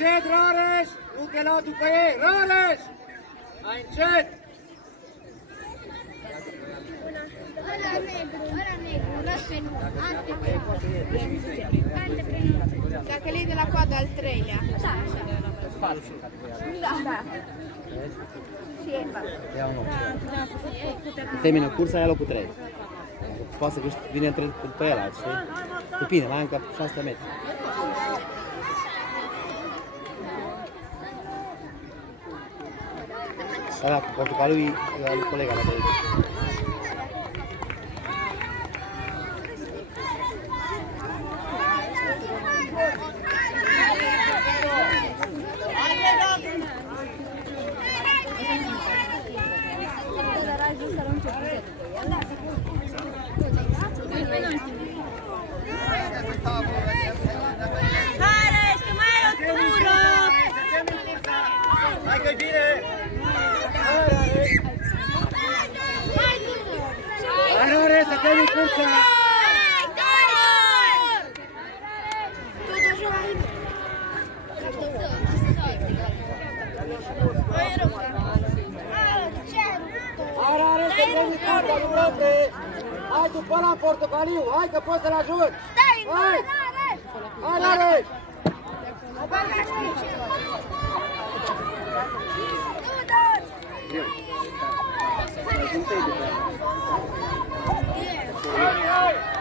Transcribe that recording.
încet, Rareș! Nu te lua după ei, Rareș! Mai încet! Ăla negru, răspenul, Dacă le iei de la coada al treilea. Da, așa. Da. Și e Ia un loc. Termină cursa, ia locul 3. Poate să vine pe el, știi? Cu bine, mai încă 600 metri. Ăla cu portocalul e lui colega mea de aici. Hareș, că mai ai o tură! Hai că-i bine! Hai, Rareș, să termin cursa! Hai, Rareș, să termin cursa, nu răbre! Hai după ăla portocaliu, hai că poți să-l ajut! Hai! Hai, Rareș! Hai!